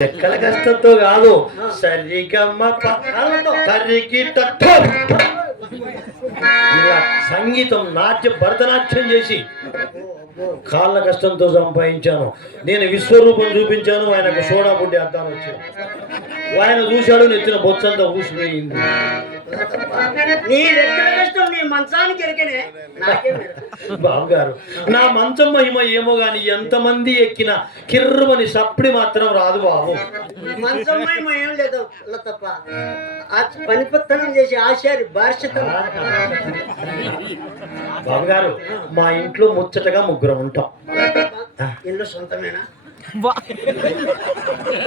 ఎక్కడ కష్టంతో కాదు సరిగమ్మ కర్రికి ఇలా సంగీతం నాట్య భరతనాట్యం చేసి కాళ్ళ కష్టంతో సంపాదించాను. నేను విశ్వరూపం చూపించాను ఆయనకు సోడా బుడ్డి అద్దాలు వచ్చాను ఆయన చూశాడు నెత్తిన బొత్సంతా ఊసిపోయింది. నీ నీ మంచానికి ఎరికనే. బాబు గారు నా మంచం మహిమ ఏమో గాని ఎంతమంది ఎక్కిన కిర్రమని సప్పిడి మాత్రం రాదు బాబు. మంచం మహిమ ఏం లేదు తప్ప పనిపత్తనం చేసి ఆశారి బార్షతనం బాబు గారు మా ఇంట్లో ముచ్చటగా ముగ్గురం ఉంటాం. ఇల్లు సొంతమేనా?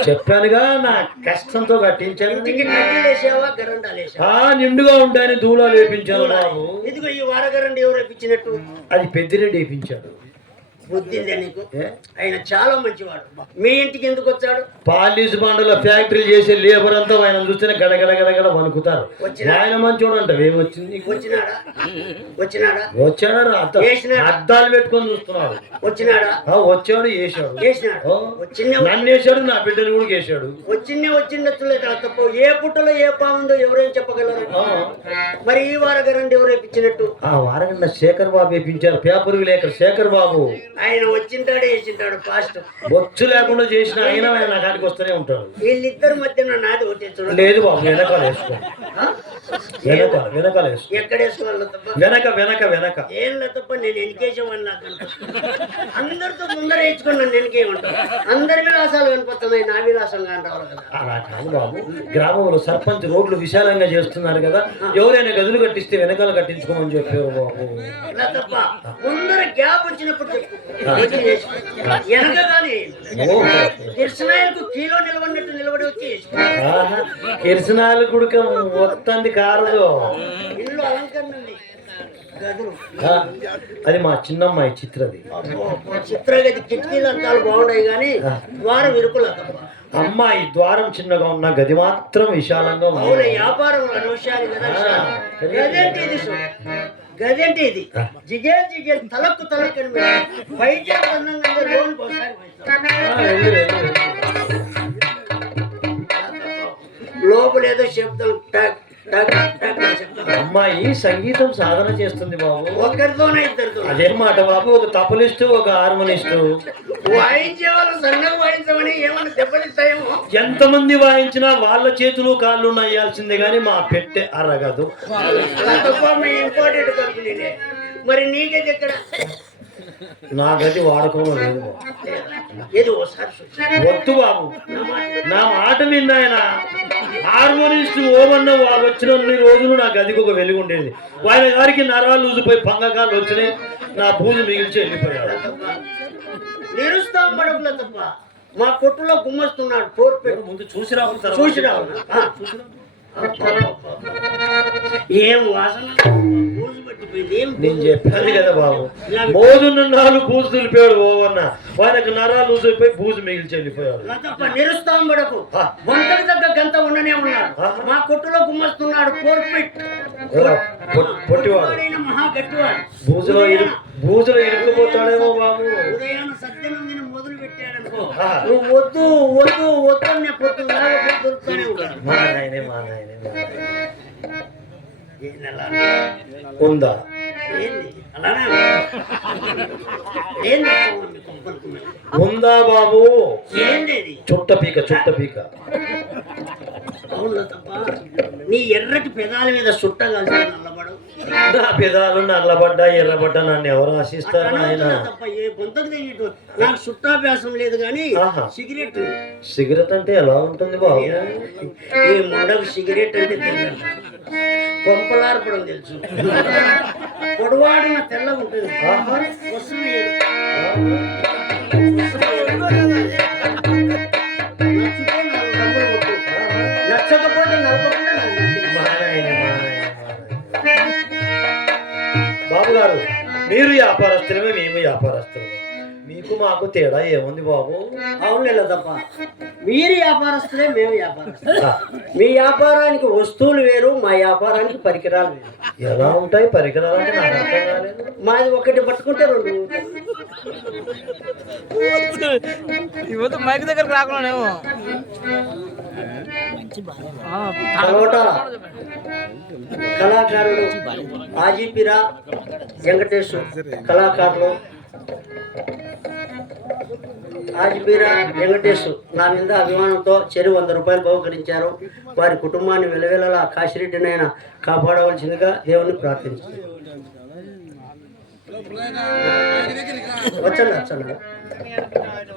చెప్పానుగా నా కష్టంతో కట్టించాను. నిండుగా ఉంటాయని దూలా లేపించాను బాబు. ఇదిగో ఈ వారగరండి ఎవరు ఇప్పించినట్టు అది పెద్దిరెడ్డి వేయించాడు బుద్ధిందే నీకు? ఆయన చాలా మంచివాడు. మీ ఇంటికి ఎందుకు వచ్చాడు? పాలిస్ బండల ఫ్యాక్టరీ చేసే లేబర్ అంతా ఆయన చూస్తేనే గడగడ గడగడ వణుకుతారు? ఆయన మంచోడు అంట ఏమొచ్చింది? వచ్చినాడా? వచ్చినాడా? వచ్చాడా. అద్దాలు పెట్టుకొని చూస్తున్నాడు. వచ్చినాడా? వచ్చాడు వేసాడు నన్ను వేసాడు నా బిడ్డను కూడా వేసాడు వచ్చిందే వచ్చిండొచ్చులే తప్ప ఏ పుట్టలో ఏ పాముందో ఎవరేం చెప్పగలరు? మరి ఈ వారగరండి ఎవరు ఇప్పించినట్టు ఆ వారంగా శేఖర్ బాబు వేయించారు పేపర్ లేఖరు శేఖర్ బాబు. ఆయన వచ్చింటాడు వేసింటాడు ఫాస్ట్ బొచ్చు లేకుండా చేసిన అయినా ఆయన నా కాడికి వస్తూనే ఉంటాడు. వీళ్ళిద్దరి మధ్యన నాది ఒకటి లేదు బాబు వెనకాల వేసుకో. వెనకాల వెనకాల వెనక వెనక వెనక. ఏం తప్ప నేను ఎన్నికేసే వాళ్ళు నాకు అందరితో ముందర వేయించుకున్నాను వెనకేమంటాను అందరి విలాసాలు కనిపిస్తున్నాయి నా విలాసం కదా. అలా కాదు బాబు. గ్రామంలో సర్పంచ్ రోడ్లు విశాలంగా చేస్తున్నారు కదా. ఎవరైనా గదులు కట్టిస్తే వెనకాల కట్టించుకోమని చెప్పారు బాబు. ఇలా తప్ప ముందర గ్యాప్ వచ్చినప్పుడు. వెనక కానీ. కీలో నిలబడినట్టు నిలబడి వచ్చి కిరసనాలు గుడిక వస్తుంది కారదు అది మా చిన్నమ్మాయి చిత్రది. అబ్బో, చిత్రగతి కిటికీలు అంతాలు బాగున్నాయి కానీ ద్వారం ఇరుకుల అమ్మాయి ద్వారం చిన్నగా ఉన్న గది మాత్రం విశాలంగా ఉంది. వ్యాపారం గదేంటి ఇది జిగేల్ జిగేల్ తలకు తలకు బయట. లోపల ఏదో శబ్దం టక్ అమ్మాయి సంగీతం సాధన చేస్తుంది బాబు. ఒక్కరితోనే ఇద్దరితో. అదేం మాట బాబు ఒక తపలిస్టు ఒక హార్మోనిస్టు. వాయించే వాళ్ళు సన్నగా వాయించమని ఏమైనా దెబ్బతిస్తాయేమో ఎంతమంది వాయించినా వాళ్ళ చేతులు కాళ్ళు నయ్యాల్సిందే గాని మా పెట్టె అరగదు. మరి నీకేది ఎక్కడ నా గది వాడుకోవడం లేదు బాబు. ఏదో ఒకసారి. వద్దు బాబు. నా మాట నా మాట విన్నాయన? హార్మోనిస్ట్ ఓమన్న వా- వచ్చినన్ని రోజులు నా గదికి ఒక వెలుగు ఉండేది. ఆయన గారికి నరాలు ఊసిపోయి పంగకాలు వచ్చినాయి. నా పూజ మిగిల్చి వెళ్ళిపోయాడు. తప్ప. మా కొట్టులో గుమ్మస్తున్నాడు ఫోర్ ముందు చూసి రావాలి చూసి రావాలి. ఆ, ఏం వాసన? నేను? చెప్పాను కదా బాబు మోజున్న నాలుగు బూజు తులిపాడు ఓవన్న ఆయనకు నరాలు ఊసిపోయి బూజు మిగిల్చి వెళ్ళిపోయాడు అలా తప్ప నిరుస్తాం పడకు ఆ. వంటకు తగ్గ గంత ఉండనే ఉన్నాడు. మా కొట్టులో గుమ్మస్తున్నాడు పొట్టివాడు మహా గట్టివాడు బూజులో ఇరు బూజులో ఇరుక్కుపోతాడేమో బాబు మొదలు పెట్టాడనుకో. నువ్వు వద్దు వద్దు వద్దు నేను పొద్దు మా నాయనే మా నాయనే మా నాయనే. ఉందా? ఉందా. బాబు? చుట్ట పీక చుట్ట పీక. అవునా తప్ప నీ ఎర్రటి పెదాల మీద సుట్ట కలిసి నల్లబడు నా పెదాలు నల్లబడ్డా ఎర్రబడ్డా నన్ను ఎవరు ఆశిస్తారు అవుతుందా తప్ప ఏ పొంతకు తెలియదు నాకు సుట్టాభ్యాసం లేదు కానీ. సిగరెట్. సిగరెట్ అంటే ఎలా ఉంటుంది బాబు? ఈ మొండకు సిగరెట్ అంటే తెలియదు కొంపలార్పడం తెలుసు. పొడవాడిన తెల్లగా ఉంటుంది. వస్తుంది బాబుగారు మీరు వ్యాపారస్తులమే మేము వ్యాపారస్తులమే. మీకు మాకు తేడా ఏముంది బాబు? అవును లేదప్ప మీరు వ్యాపారస్తులే మేము వ్యాపారస్తులే. మీ వ్యాపారానికి వస్తువులు వేరు మా వ్యాపారానికి పరికరాలు వేరు. ఎలా ఉంటాయి పరికరాలు మాది ఒకటి పట్టుకుంటే రెండు యువత మైక్ దగ్గరకు రాకుండా కలోట కళాకారుడు ఆజీపిరా వెంకటేష్ కళాకారులు ఆజిపీరా వెంకటేష్ నా మీద అభిమానంతో చెరు వంద రూపాయలు బహుకరించారు. వారి కుటుంబాన్ని వెలవెలలా కాశిరెడ్డినైనా కాపాడవలసిందిగా దేవుని ప్రార్థించారు. వచ్చండి వచ్చండి.